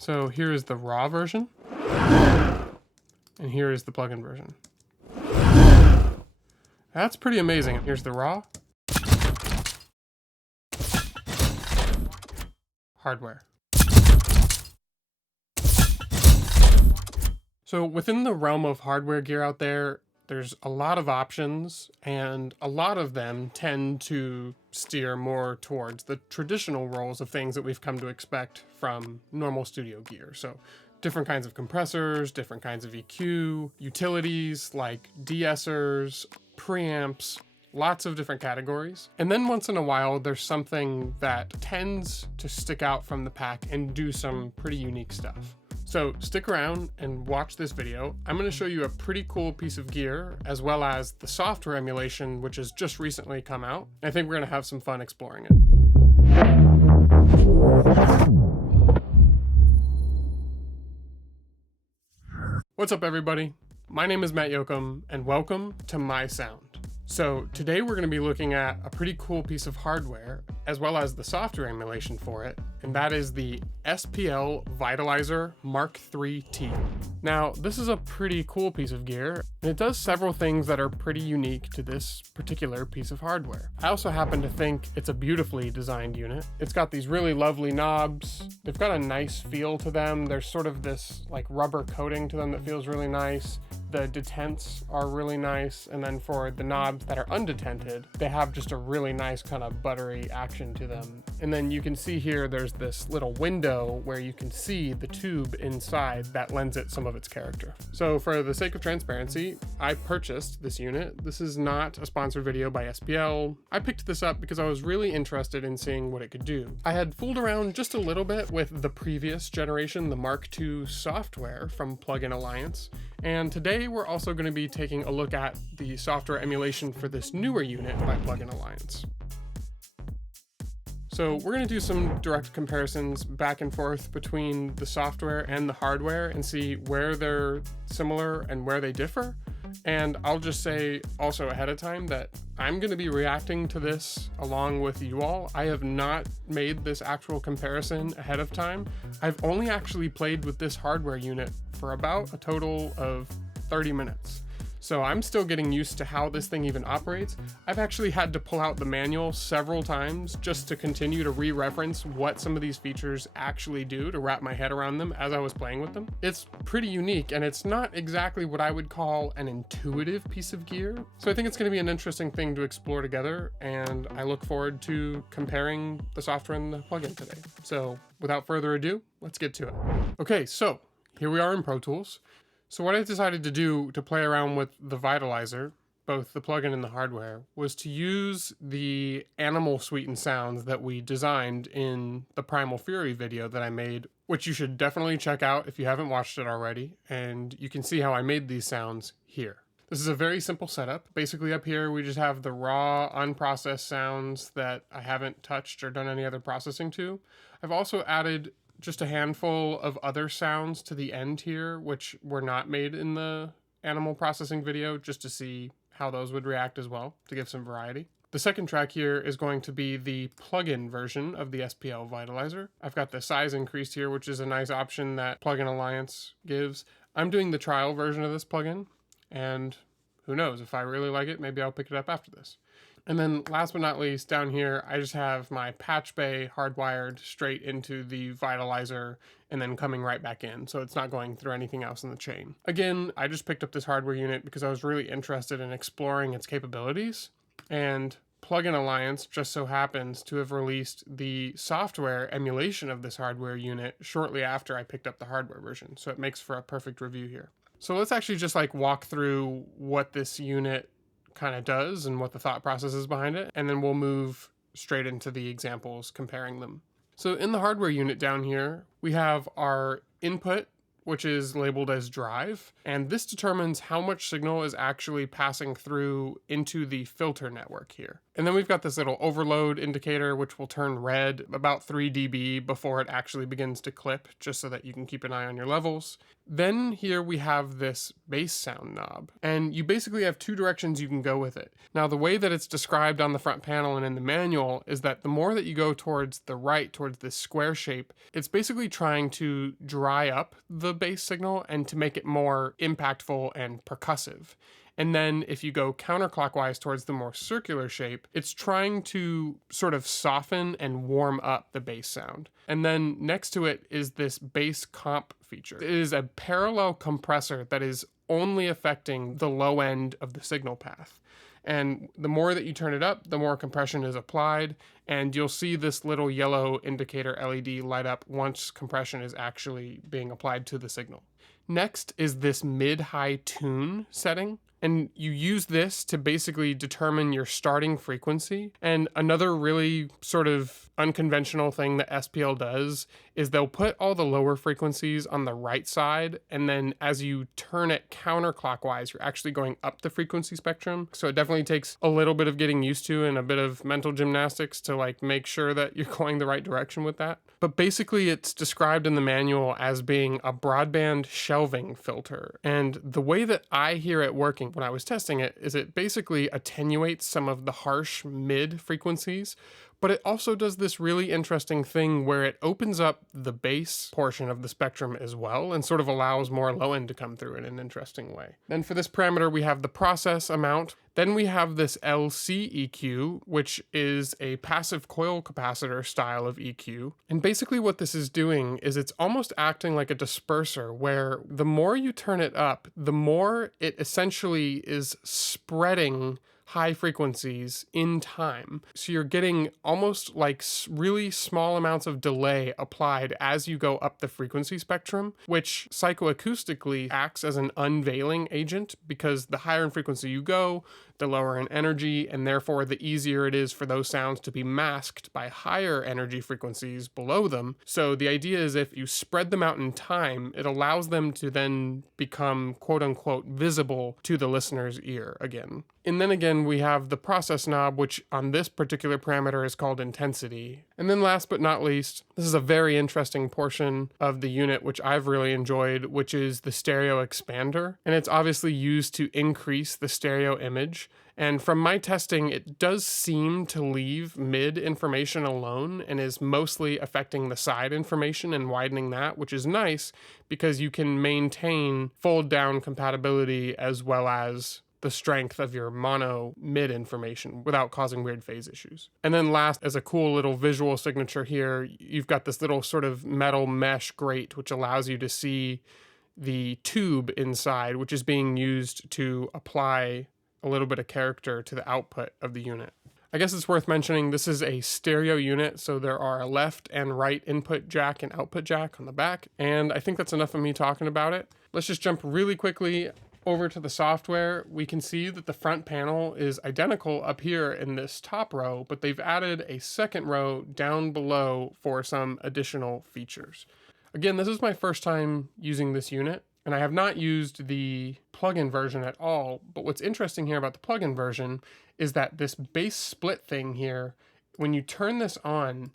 So here is the raw version, and here is the plugin version. That's pretty amazing. Here's the raw. Hardware. So within the realm of hardware gear out there, there's a lot of options, and a lot of them tend to steer more towards the traditional roles of things that we've come to expect from normal studio gear. So different kinds of compressors, different kinds of EQ, utilities like de-essers, preamps, lots of different categories. And then once in a while, there's something that tends to stick out from the pack and do some pretty unique stuff. So stick around and watch this video. I'm going to show you a pretty cool piece of gear, as well as the software emulation, which has just recently come out. I think we're going to have some fun exploring it. What's up, everybody? My name is Matt Yoakum, and welcome to My Sound. So today we're going to be looking at a pretty cool piece of hardware, as well as the software emulation for it, and that is the SPL Vitalizer Mk3-T. Now, this is a pretty cool piece of gear, and it does several things that are pretty unique to this particular piece of hardware. I also happen to think it's a beautifully designed unit. It's got these really lovely knobs. They've got a nice feel to them. There's sort of this like rubber coating to them that feels really nice. The detents are really nice, and then for the knobs that are undetented, they have just a really nice kind of buttery action to them. And then you can see here there's this little window where you can see the tube inside that lends it some of its character. So for the sake of transparency, I purchased this unit. This is not a sponsored video by SPL. I picked this up because I was really interested in seeing what it could do. I had fooled around just a little bit with the previous generation, the Mark II software from Plugin Alliance, and today we're also going to be taking a look at the software emulation for this newer unit by Plugin Alliance. So we're going to do some direct comparisons back and forth between the software and the hardware and see where they're similar and where they differ. And I'll just say also ahead of time that I'm going to be reacting to this along with you all. I have not made this actual comparison ahead of time. I've only actually played with this hardware unit for about a total of 30 minutes. So I'm still getting used to how this thing even operates. I've actually had to pull out the manual several times just to continue to re-reference what some of these features actually do to wrap my head around them as I was playing with them. It's pretty unique, and it's not exactly what I would call an intuitive piece of gear. So I think it's going to be an interesting thing to explore together, and I look forward to comparing the software and the plugin today. So without further ado, let's get to it. Okay, so here we are in Pro Tools. So what I decided to do to play around with the Vitalizer, both the plugin and the hardware, was to use the animal sweetened sounds that we designed in the Primal Fury video that I made, which you should definitely check out if you haven't watched it already, and you can see how I made these sounds here. This is a very simple setup. Basically up here we just have the raw unprocessed sounds that I haven't touched or done any other processing to. I've also added just a handful of other sounds to the end here, which were not made in the animal processing video, just to see how those would react as well, to give some variety. The second track here is going to be the plugin version of the SPL Vitalizer. I've got the size increased here, which is a nice option that Plugin Alliance gives. I'm doing the trial version of this plugin, and who knows, if I really like it, maybe I'll pick it up after this. And then last but not least, down here, I just have my patch bay hardwired straight into the Vitalizer and then coming right back in, so it's not going through anything else in the chain. Again, I just picked up this hardware unit because I was really interested in exploring its capabilities, and Plugin Alliance just so happens to have released the software emulation of this hardware unit shortly after I picked up the hardware version, so it makes for a perfect review here. So let's actually just like walk through what this unit kind of does and what the thought process is behind it, and then we'll move straight into the examples comparing them. So in the hardware unit down here, we have our input, which is labeled as drive, and this determines how much signal is actually passing through into the filter network here. And then we've got this little overload indicator, which will turn red about 3 dB before it actually begins to clip, just so that you can keep an eye on your levels. Then here we have this bass sound knob, and you basically have two directions you can go with it. Now, the way that it's described on the front panel and in the manual is that the more that you go towards the right, towards this square shape, it's basically trying to dry up the bass signal and to make it more impactful and percussive. And then if you go counterclockwise towards the more circular shape, it's trying to sort of soften and warm up the bass sound. And then next to it is this bass comp feature. It is a parallel compressor that is only affecting the low end of the signal path. And the more that you turn it up, the more compression is applied, and you'll see this little yellow indicator LED light up once compression is actually being applied to the signal. Next is this mid-high tune setting. And you use this to basically determine your starting frequency. And another really sort of unconventional thing that SPL does is they'll put all the lower frequencies on the right side, and then as you turn it counterclockwise, you're actually going up the frequency spectrum. So it definitely takes a little bit of getting used to and a bit of mental gymnastics to like make sure that you're going the right direction with that. But basically it's described in the manual as being a broadband shelving filter. And the way that I hear it working when I was testing it is it basically attenuates some of the harsh mid frequencies, but it also does this really interesting thing where it opens up the bass portion of the spectrum as well and sort of allows more low end to come through in an interesting way. Then for this parameter, we have the process amount. Then we have this LC EQ, which is a passive coil capacitor style of EQ. And basically what this is doing is it's almost acting like a disperser, where the more you turn it up, the more it essentially is spreading high frequencies in time. So you're getting almost like really small amounts of delay applied as you go up the frequency spectrum, which psychoacoustically acts as an unveiling agent, because the higher in frequency you go, the lower in energy, and therefore the easier it is for those sounds to be masked by higher energy frequencies below them. So the idea is if you spread them out in time, it allows them to then become quote unquote visible to the listener's ear again. And then again, we have the process knob, which on this particular parameter is called intensity. And then last but not least, this is a very interesting portion of the unit, which I've really enjoyed, which is the stereo expander. And it's obviously used to increase the stereo image. And from my testing, it does seem to leave mid information alone and is mostly affecting the side information and widening that, which is nice because you can maintain fold down compatibility as well as the strength of your mono mid information without causing weird phase issues. And then last, as a cool little visual signature here, you've got this little sort of metal mesh grate, which allows you to see the tube inside, which is being used to apply a little bit of character to the output of the unit. I guess it's worth mentioning this is a stereo unit, so there are a left and right input jack and output jack on the back. And I think that's enough of me talking about it. Let's just jump really quickly over to the software. We can see that the front panel is identical up here in this top row, but they've added a second row down below for some additional features. Again, this is my first time using this unit, and I have not used the plugin version at all, but what's interesting here about the plugin version is that this bass split thing here, when you turn this on,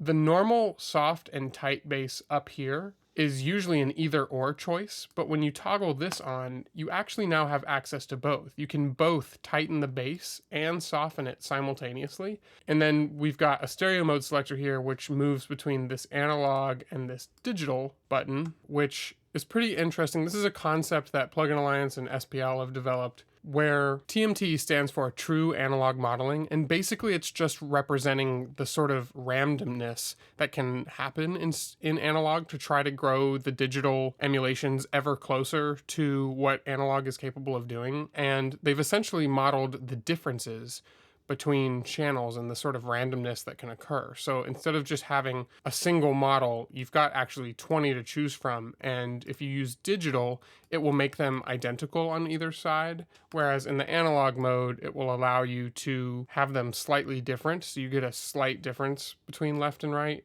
the normal soft and tight bass up here is usually an either or choice, but when you toggle this on, you actually now have access to both. You can both tighten the bass and soften it simultaneously. And then we've got a stereo mode selector here, which moves between this analog and this digital button, which is pretty interesting. This is a concept that Plugin Alliance and SPL have developed, where TMT stands for true analog modeling, and basically it's just representing the sort of randomness that can happen in analog to try to grow the digital emulations ever closer to what analog is capable of doing. And they've essentially modeled the differences between channels and the sort of randomness that can occur. So instead of just having a single model, you've got actually 20 to choose from. And if you use digital, it will make them identical on either side. Whereas in the analog mode, it will allow you to have them slightly different. So you get a slight difference between left and right.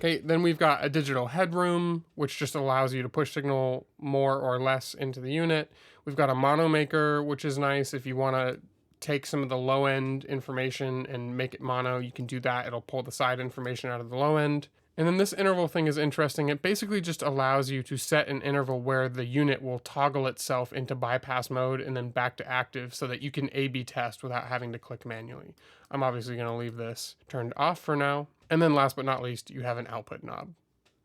Okay, then we've got a digital headroom, which just allows you to push signal more or less into the unit. We've got a mono maker, which is nice if you want to take some of the low end information and make it mono, you can do that. It'll pull the side information out of the low end. And then this interval thing is interesting. It basically just allows you to set an interval where the unit will toggle itself into bypass mode and then back to active so that you can A/B test without having to click manually. I'm obviously going to leave this turned off for now. And then last but not least, you have an output knob.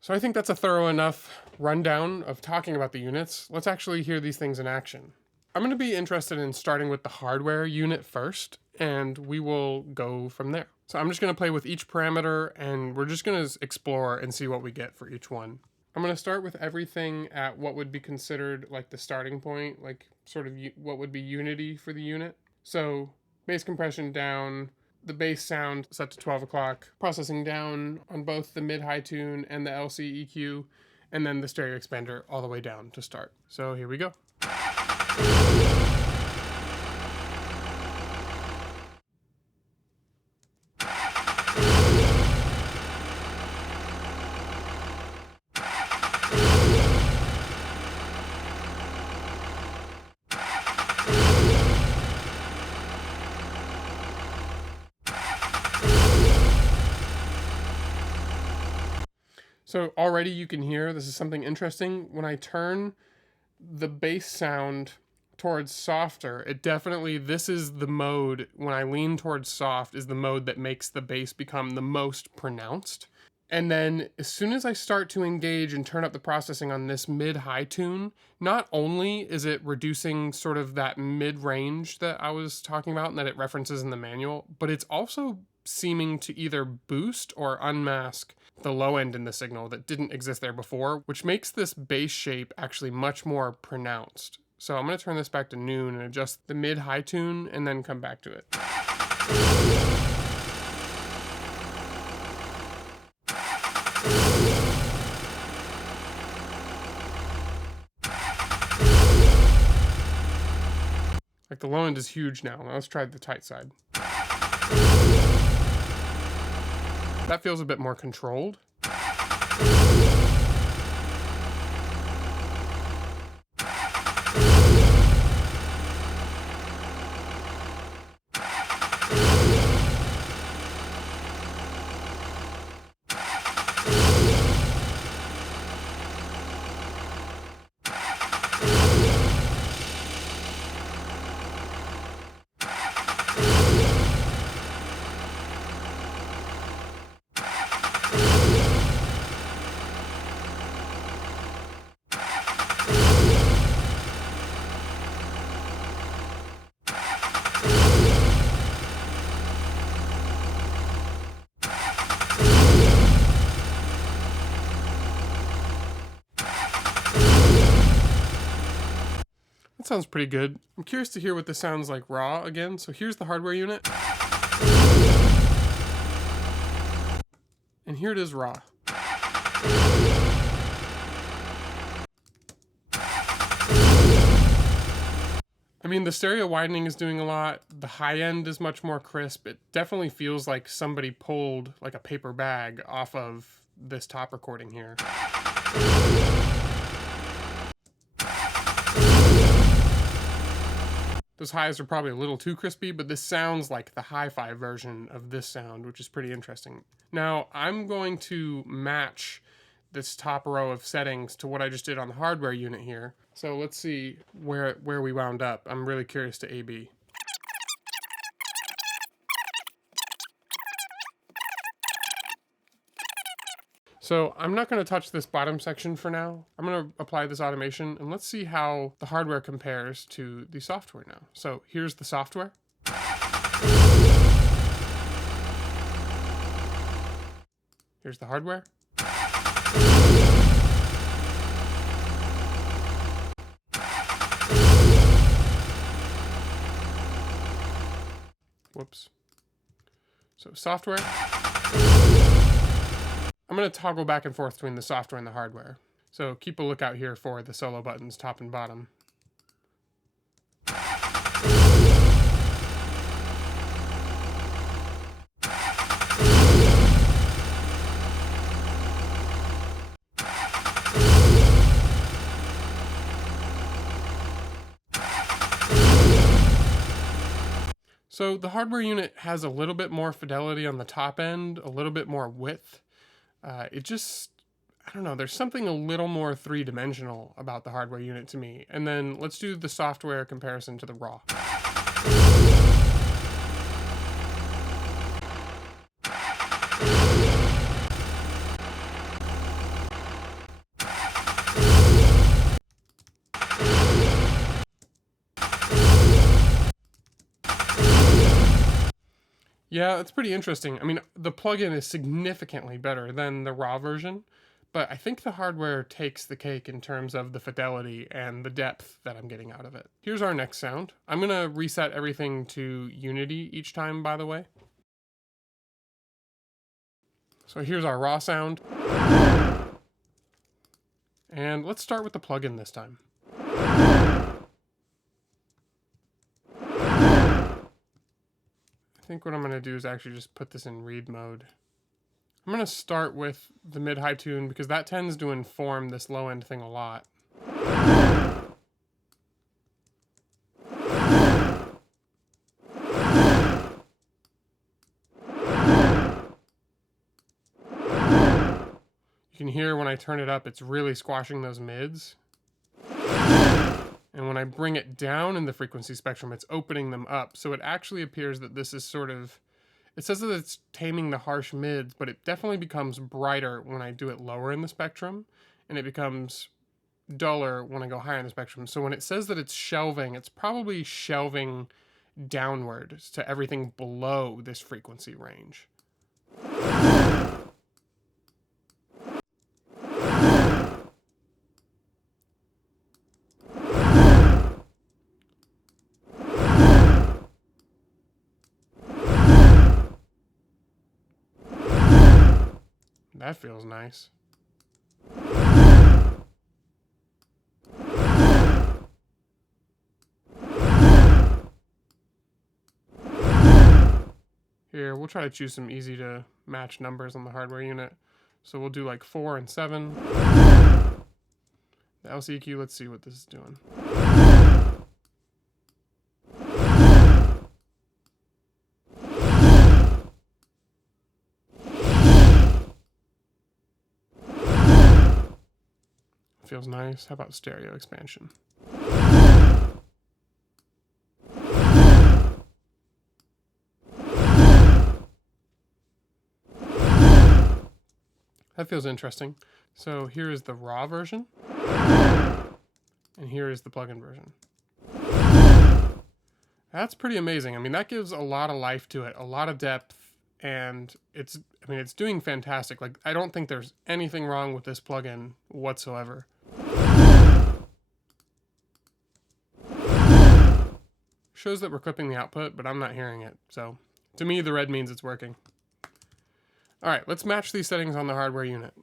So I think that's a thorough enough rundown of talking about the units. Let's actually hear these things in action. I'm going to be interested in starting with the hardware unit first, and we will go from there. So I'm just going to play with each parameter, and we're just going to explore and see what we get for each one. I'm going to start with everything at what would be considered like the starting point, like sort of what would be unity for the unit. So bass compression down, the bass sound set to 12 o'clock, processing down on both the mid-high tune and the LC EQ, and then the stereo expander all the way down to start. So here we go. So already you can hear, this is something interesting, when I turn the bass sound towards softer, it definitely, this is the mode, when I lean towards soft, is the mode that makes the bass become the most pronounced. And then as soon as I start to engage and turn up the processing on this mid-high tune, not only is it reducing sort of that mid-range that I was talking about and that it references in the manual, but it's also seeming to either boost or unmask the low end in the signal that didn't exist there before, which makes this bass shape actually much more pronounced. So I'm going to turn this back to noon and adjust the mid-high tune and then come back to it. Like the low end is huge now. Let's try the tight side. That feels a bit more controlled. That sounds pretty good. I'm curious to hear what this sounds like raw again. So here's the hardware unit. And here it is raw. I mean, the stereo widening is doing a lot. The high end is much more crisp. It definitely feels like somebody pulled like a paper bag off of this top recording here. Those highs are probably a little too crispy, but this sounds like the hi-fi version of this sound, which is pretty interesting. Now, I'm going to match this top row of settings to what I just did on the hardware unit here. So let's see where we wound up. I'm really curious to A/B. So I'm not going to touch this bottom section for now. I'm going to apply this automation and let's see how the hardware compares to the software now. So here's the software. Here's the hardware. Whoops. So software. I'm going to toggle back and forth between the software and the hardware. So keep a lookout here for the solo buttons, top and bottom. So the hardware unit has a little bit more fidelity on the top end, a little bit more width. I don't know, there's something a little more three-dimensional about the hardware unit to me. And then let's do the software comparison to the raw. Yeah, it's pretty interesting. I mean, the plugin is significantly better than the raw version, but I think the hardware takes the cake in terms of the fidelity and the depth that I'm getting out of it. Here's our next sound. I'm gonna reset everything to Unity each time, by the way. So here's our raw sound. And let's start with the plugin this time. I think what I'm going to do is actually just put this in read mode. I'm going to start with the mid-high tune because that tends to inform this low-end thing a lot. You can hear when I turn it up, it's really squashing those mids. And when I bring it down in the frequency spectrum, it's opening them up. So it actually appears that this is sort of, it says that it's taming the harsh mids, but it definitely becomes brighter when I do it lower in the spectrum, and it becomes duller when I go higher in the spectrum. So when it says that it's shelving, it's probably shelving downward to everything below this frequency range. That feels nice. Here, we'll try to choose some easy to match numbers on the hardware unit. So we'll do like 4 and 7. The LCEQ, let's see what this is doing. Feels nice. How about stereo expansion? That feels interesting. So here is the raw version, and here is the plugin version. That's pretty amazing. I mean, that gives a lot of life to it, a lot of depth, and it's doing fantastic. Like, I don't think there's anything wrong with this plugin whatsoever. Shows that we're clipping the output, but I'm not hearing it. So to me, the red means it's working. All right, let's match these settings on the hardware unit.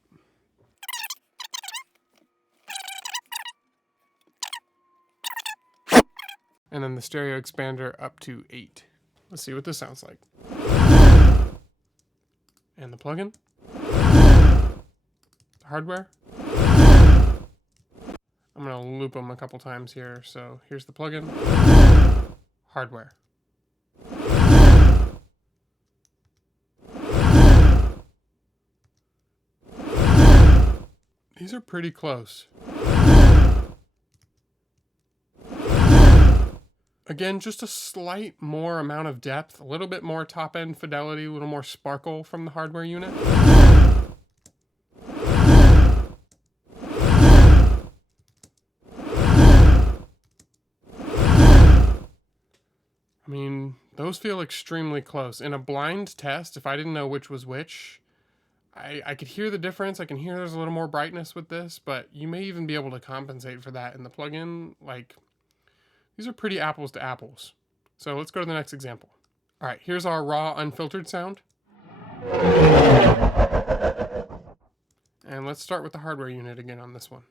And then the stereo expander up to 8. Let's see what this sounds like. And the plugin. The hardware. I'm gonna loop them a couple times here. So here's the plugin. Hardware. These are pretty close. Again, just a slight more amount of depth, a little bit more top-end fidelity, a little more sparkle from the hardware unit. I mean, those feel extremely close. In a blind test, if I didn't know which was which, I could hear the difference. I can hear there's a little more brightness with this, but you may even be able to compensate for that in the plugin. Like, these are pretty apples to apples. So let's go to the next example. All right, here's our raw unfiltered sound. And let's start with the hardware unit again on this one.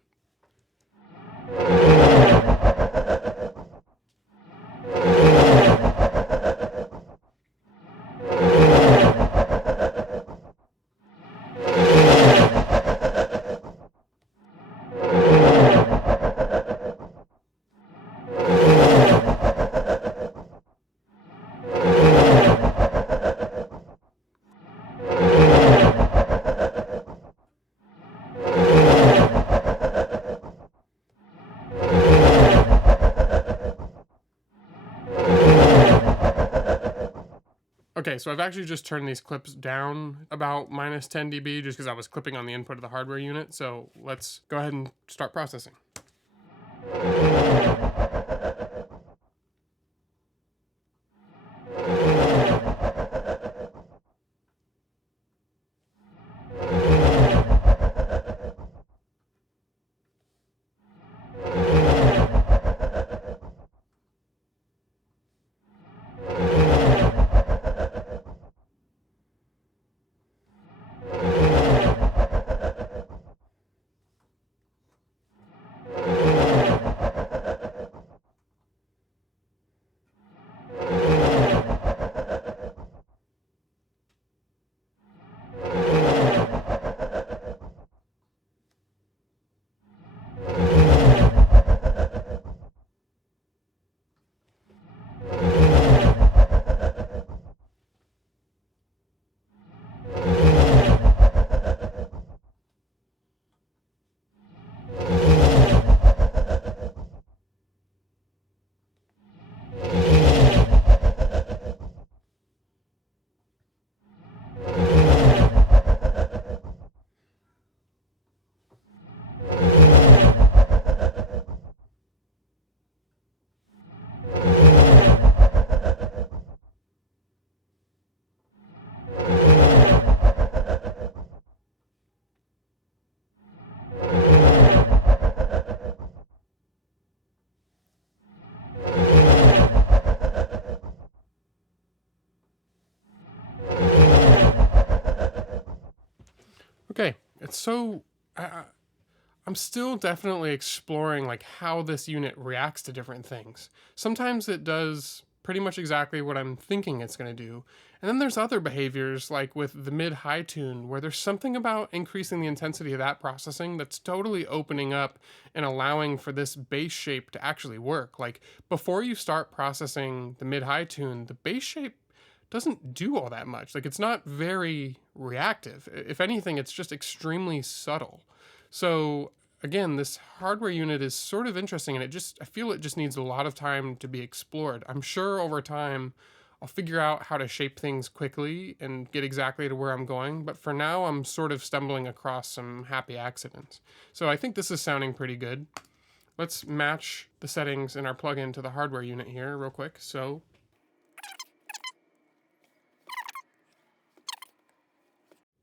Okay, so I've actually just turned these clips down about minus 10 dB just because I was clipping on the input of the hardware unit. So let's go ahead and start processing. Okay, it's so I'm still definitely exploring like how this unit reacts to different things. Sometimes it does pretty much exactly what I'm thinking it's going to do. And then there's other behaviors like with the mid-high tune where there's something about increasing the intensity of that processing that's totally opening up and allowing for this bass shape to actually work. Like before you start processing the mid-high tune, the bass shape doesn't do all that much. Like it's not very reactive. If anything, it's just extremely subtle. So again, this hardware unit is sort of interesting, and I feel it just needs a lot of time to be explored. I'm sure over time I'll figure out how to shape things quickly and get exactly to where I'm going, but for now I'm sort of stumbling across some happy accidents. So I think this is sounding pretty good. Let's match the settings in our plugin to the hardware unit here real quick. So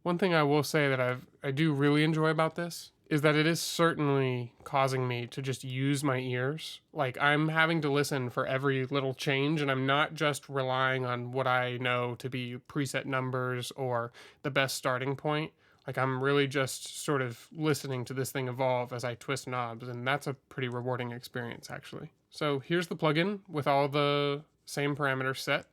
one thing I will say that I do really enjoy about this is that it is certainly causing me to just use my ears. Like I'm having to listen for every little change, and I'm not just relying on what I know to be preset numbers or the best starting point. Like I'm really just sort of listening to this thing evolve as I twist knobs, and that's a pretty rewarding experience actually. So here's the plugin with all the same parameters set.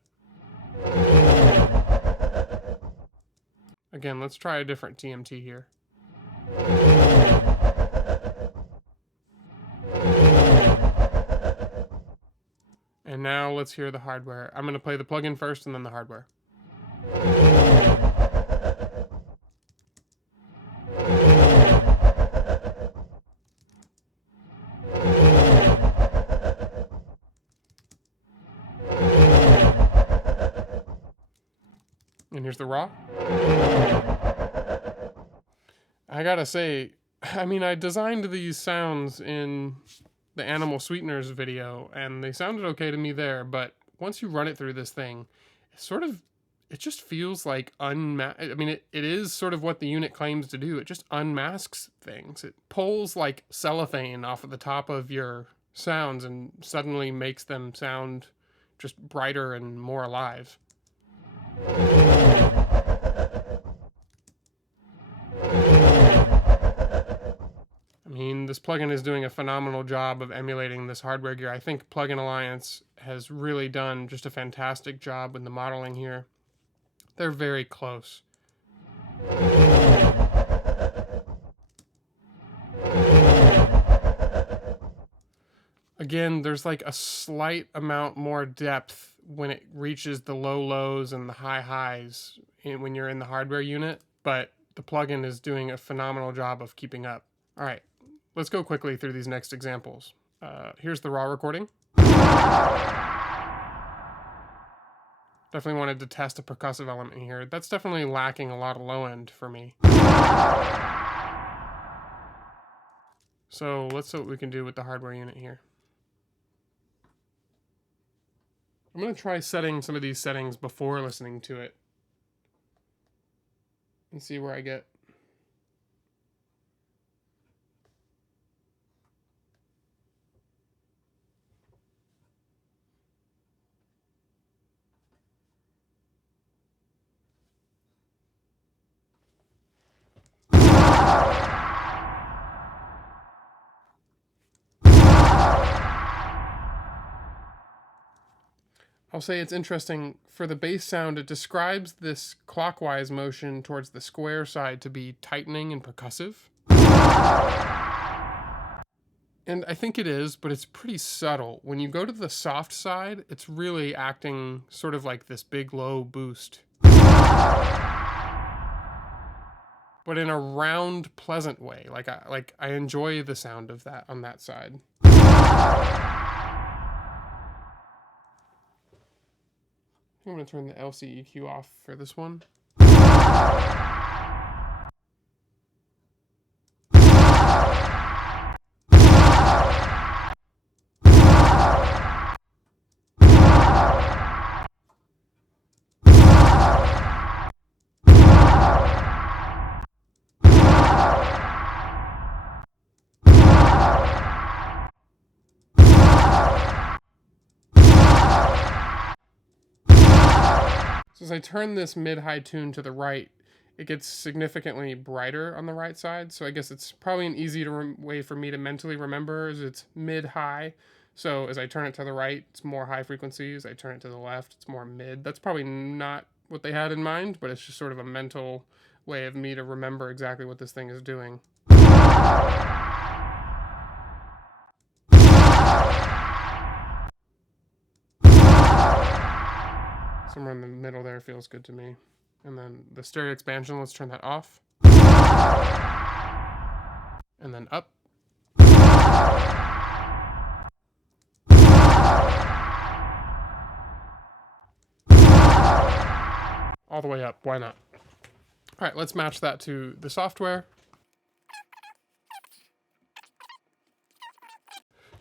Again, let's try a different TMT here. And now let's hear the hardware. I'm going to play the plugin first and then the hardware. And here's the raw. I gotta say, I mean, I designed these sounds in the Animal Sweeteners video, and they sounded okay to me there, but once you run it through this thing, it just feels like I mean, it is sort of what the unit claims to do. It just unmasks things. It pulls like cellophane off of the top of your sounds and suddenly makes them sound just brighter and more alive. I mean, this plugin is doing a phenomenal job of emulating this hardware gear. I think Plugin Alliance has really done just a fantastic job with the modeling here. They're very close. Again, there's like a slight amount more depth when it reaches the low lows and the high highs when you're in the hardware unit, but the plugin is doing a phenomenal job of keeping up. All right, let's go quickly through these next examples. Here's the raw recording. Definitely wanted to test a percussive element here. That's definitely lacking a lot of low end for me. So let's see what we can do with the hardware unit here. I'm going to try setting some of these settings before listening to it and see where I get. I'll say it's interesting. For the bass sound, it describes this clockwise motion towards the square side to be tightening and percussive. And I think it is, but it's pretty subtle. When you go to the soft side, it's really acting sort of like this big low boost. But in a round, pleasant way. Like I enjoy the sound of that on that side. I'm going to turn the LCEQ off for this one. So as I turn this mid-high tune to the right, it gets significantly brighter on the right side. So I guess it's probably an easy way for me to mentally remember is it's mid-high. So as I turn it to the right, it's more high frequency. As I turn it to the left, it's more mid. That's probably not what they had in mind, but it's just sort of a mental way of me to remember exactly what this thing is doing. Somewhere in the middle there feels good to me. And then the stereo expansion, let's turn that off. And then up. All the way up, why not? All right, let's match that to the software.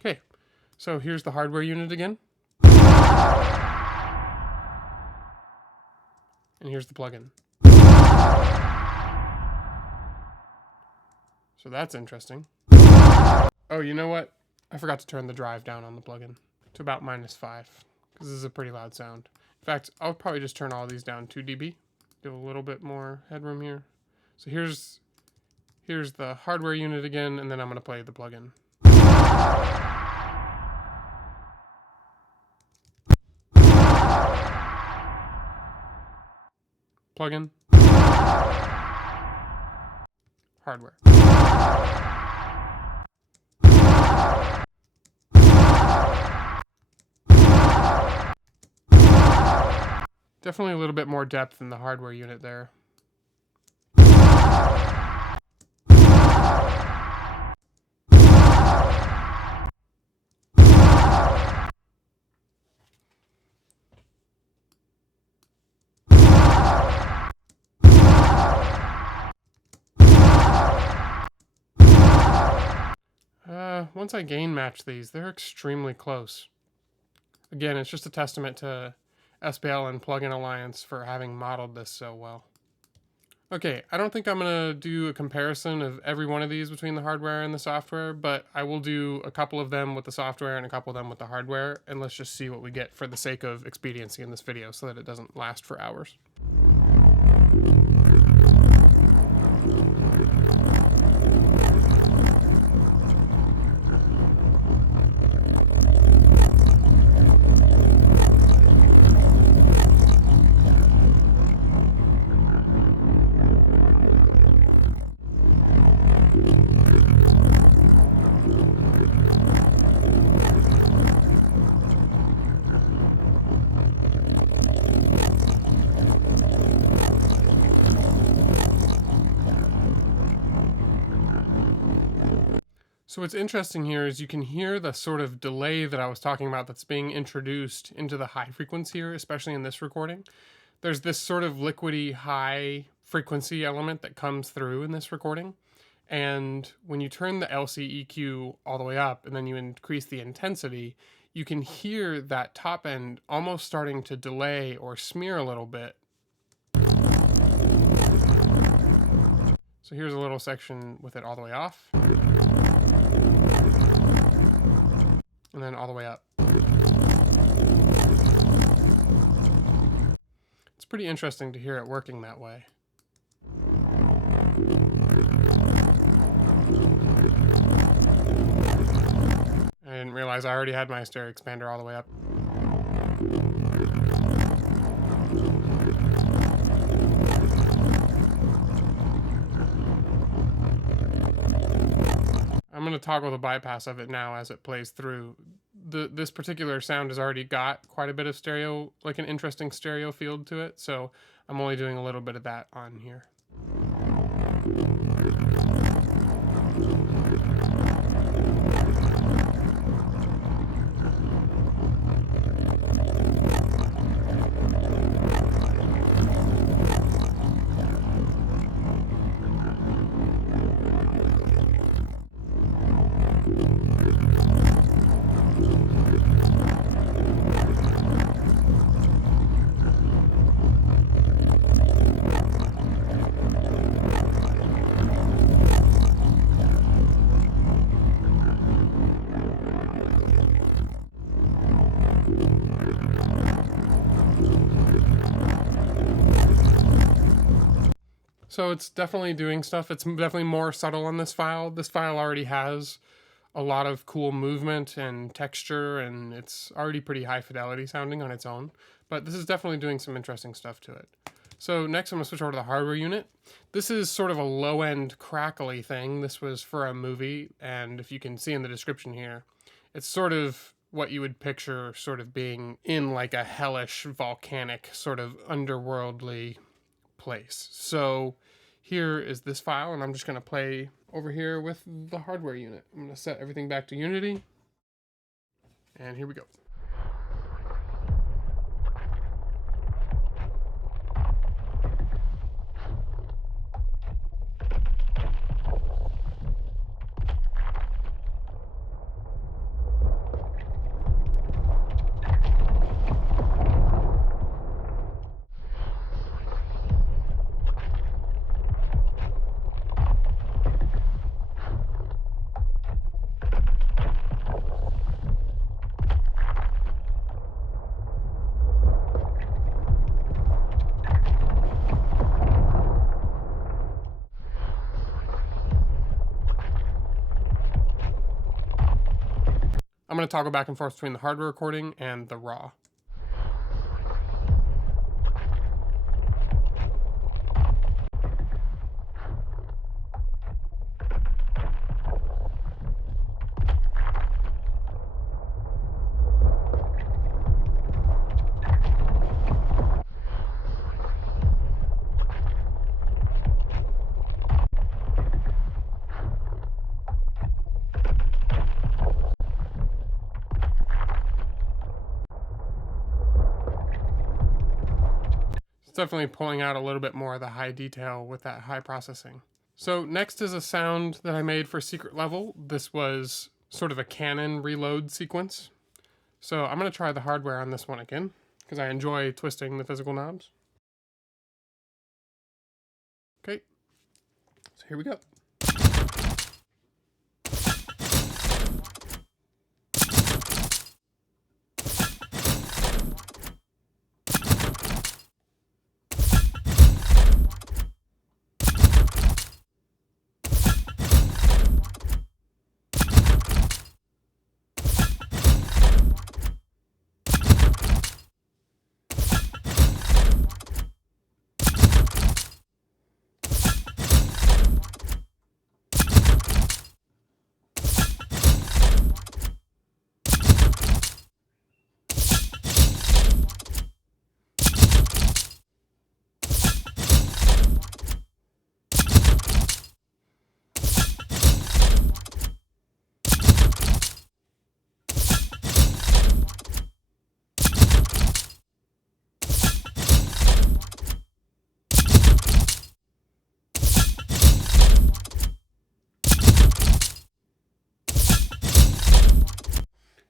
Okay, so here's the hardware unit again. And here's the plugin. So that's interesting. Oh, you know what? I forgot to turn the drive down on the plugin to about -5, because this is a pretty loud sound. In fact, I'll probably just turn all these down 2 dB. Give a little bit more headroom here. So here's the hardware unit again, and then I'm going to play the plugin. Plugin. Hardware. Definitely a little bit more depth in the hardware unit there. Once I gain match these, they're extremely close. Again, it's just a testament to SPL and Plugin Alliance for having modeled this so well. Okay, I don't think I'm going to do a comparison of every one of these between the hardware and the software, but I will do a couple of them with the software and a couple of them with the hardware, and let's just see what we get for the sake of expediency in this video so that it doesn't last for hours. So what's interesting here is you can hear the sort of delay that I was talking about that's being introduced into the high frequency here, especially in this recording. There's this sort of liquidy high frequency element that comes through in this recording. And when you turn the LC EQ all the way up and then you increase the intensity, you can hear that top end almost starting to delay or smear a little bit. So here's a little section with it all the way off. And then all the way up. It's pretty interesting to hear it working that way. I didn't realize I already had my stereo expander all the way up. I'm going to toggle the bypass of it now as it plays through. This particular sound has already got quite a bit of stereo, like an interesting stereo field to it, so I'm only doing a little bit of that on here. So it's definitely doing stuff. It's definitely more subtle on this file. This file already has a lot of cool movement and texture, and it's already pretty high fidelity sounding on its own. But this is definitely doing some interesting stuff to it. So next I'm going to switch over to the hardware unit. This is sort of a low-end crackly thing. This was for a movie, and if you can see in the description here, it's sort of what you would picture sort of being in like a hellish, volcanic, sort of underworldly place. So here is this file, and I'm just going to play over here with the hardware unit. I'm going to set everything back to Unity, and here we go. I'm going to toggle back and forth between the hardware recording and the raw. Definitely pulling out a little bit more of the high detail with that high processing. So next is a sound that I made for Secret Level. This was sort of a Canon reload sequence. So I'm going to try the hardware on this one again, because I enjoy twisting the physical knobs. Okay, so here we go.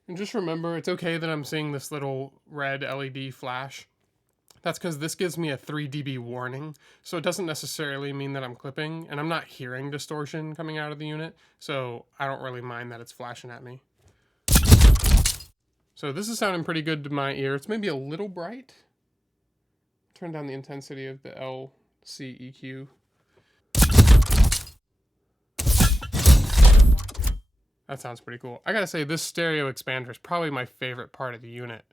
And just remember, it's okay that I'm seeing this little red LED flash. That's because this gives me a 3 dB warning, so it doesn't necessarily mean that I'm clipping, and I'm not hearing distortion coming out of the unit, so I don't really mind that it's flashing at me. So this is sounding pretty good to my ear. It's maybe a little bright. Turn down the intensity of the LC EQ. That sounds pretty cool. I gotta say, this stereo expander is probably my favorite part of the unit.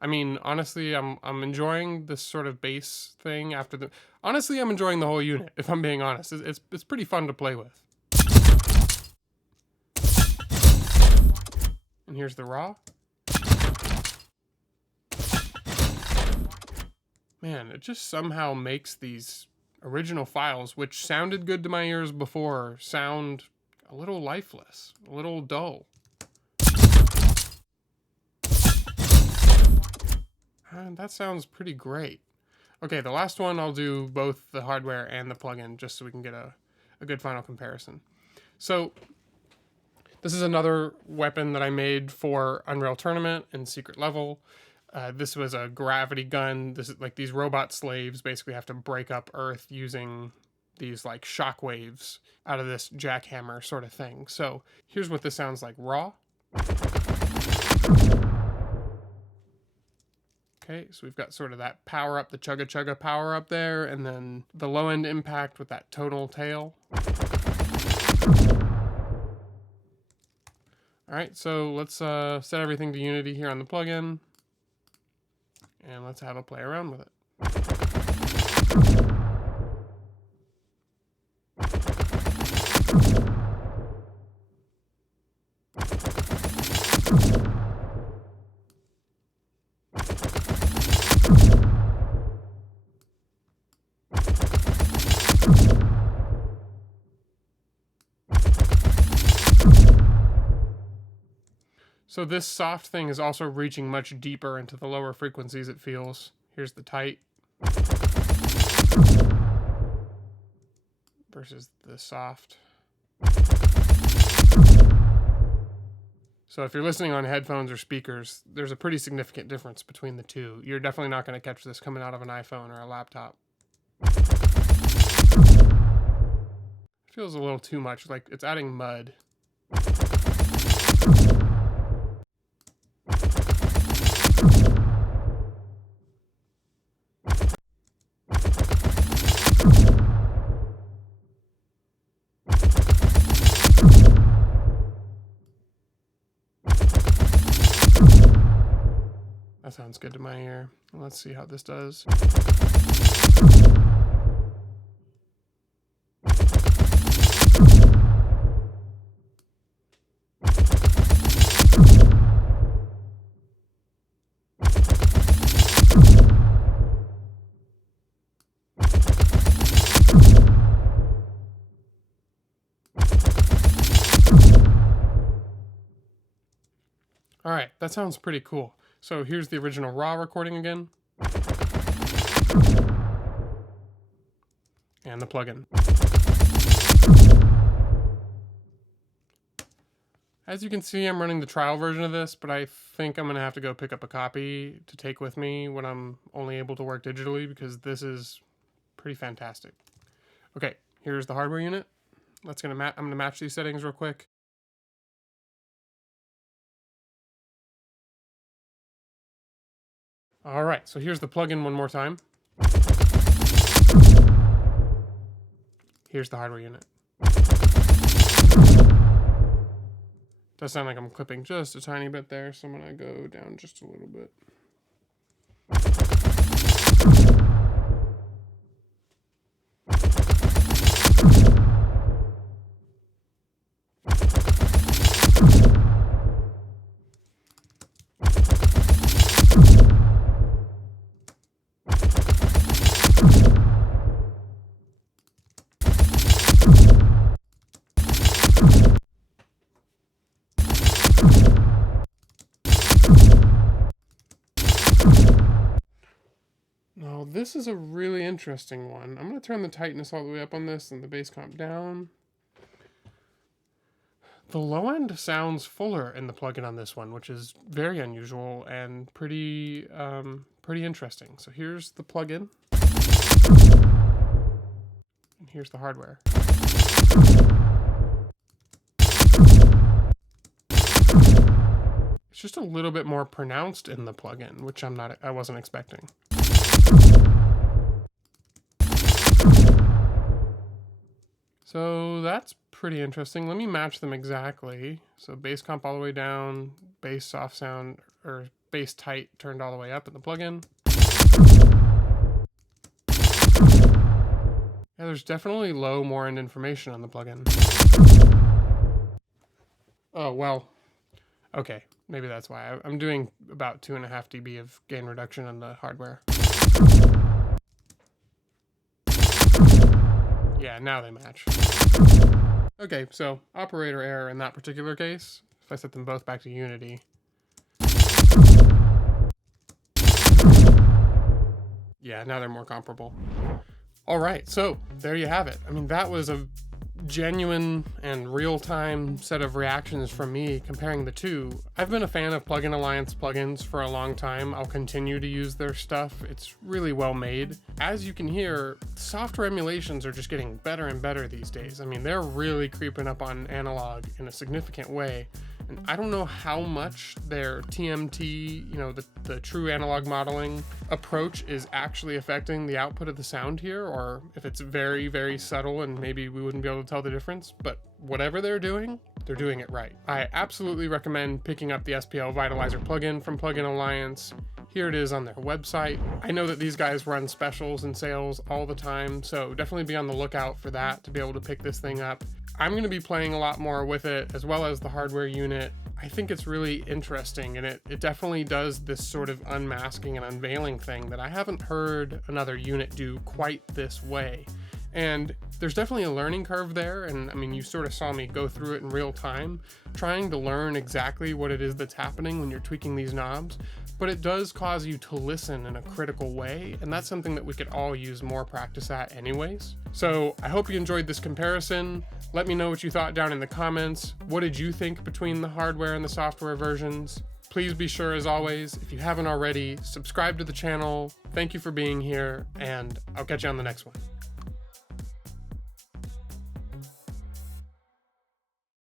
I mean, honestly, I'm enjoying this sort of bass thing after the... Honestly, I'm enjoying the whole unit, if I'm being honest. It's pretty fun to play with. And here's the raw. Man, it just somehow makes these original files, which sounded good to my ears before, sound a little lifeless, a little dull. And that sounds pretty great. Okay, the last one I'll do both the hardware and the plugin just so we can get a good final comparison. So this is another weapon that I made for Unreal Tournament and Secret Level. This was a gravity gun. This is like these robot slaves basically have to break up Earth using these like shock waves out of this jackhammer sort of thing. So here's what this sounds like raw. Okay, so we've got sort of that power up, the chugga chugga power up there, and then the low end impact with that tonal tail. All right, so let's set everything to Unity here on the plugin, and let's have a play around with it. So this soft thing is also reaching much deeper into the lower frequencies, it feels. Here's the tight versus the soft. So if you're listening on headphones or speakers, there's a pretty significant difference between the two. You're definitely not going to catch this coming out of an iPhone or a laptop. It feels a little too much, like it's adding mud. That sounds good to my ear. Let's see how this does. All right, that sounds pretty cool. So here's the original raw recording again. And the plugin. As you can see, I'm running the trial version of this, but I think I'm gonna have to go pick up a copy to take with me when I'm only able to work digitally, because this is pretty fantastic. Okay, here's the hardware unit. I'm gonna match these settings real quick. All right, so here's the plugin one more time. Here's the hardware unit. Does sound like I'm clipping just a tiny bit there, so I'm gonna go down just a little bit. Now, this is a really interesting one. I'm going to turn the tightness all the way up on this and the bass comp down. The low end sounds fuller in the plugin on this one, which is very unusual and pretty interesting. So here's the plugin, and here's the hardware. It's just a little bit more pronounced in the plugin, which I wasn't expecting. So that's pretty interesting. Let me match them exactly. So bass comp all the way down, bass soft sound, or bass tight turned all the way up in the plugin. Yeah, there's definitely low more end information on the plugin. Oh, well, okay. Maybe that's why. I'm doing about 2.5 dB of gain reduction on the hardware. Yeah, now they match. Okay, so operator error in that particular case. If I set them both back to Unity. Yeah, now they're more comparable. All right, so there you have it. I mean, that was a genuine and real-time set of reactions from me comparing the two. I've been a fan of Plugin Alliance plugins for a long time. I'll continue to use their stuff. It's really well made. As you can hear, software emulations are just getting better and better these days. I mean, they're really creeping up on analog in a significant way. And I don't know how much their TMT, the true analog modeling approach is actually affecting the output of the sound here, or if it's very, very subtle and maybe we wouldn't be able to tell the difference, but whatever they're doing it right. I absolutely recommend picking up the SPL Vitalizer plugin from Plugin Alliance. Here it is on their website. I know that these guys run specials and sales all the time, so definitely be on the lookout for that to be able to pick this thing up. I'm going to be playing a lot more with it, as well as the hardware unit. I think it's really interesting, and it definitely does this sort of unmasking and unveiling thing that I haven't heard another unit do quite this way. And there's definitely a learning curve there, and I mean, you sort of saw me go through it in real time, trying to learn exactly what it is that's happening when you're tweaking these knobs, but it does cause you to listen in a critical way, and that's something that we could all use more practice at anyways. So I hope you enjoyed this comparison. Let me know what you thought down in the comments. What did you think between the hardware and the software versions? Please be sure, as always, if you haven't already, subscribe to the channel. Thank you for being here, and I'll catch you on the next one.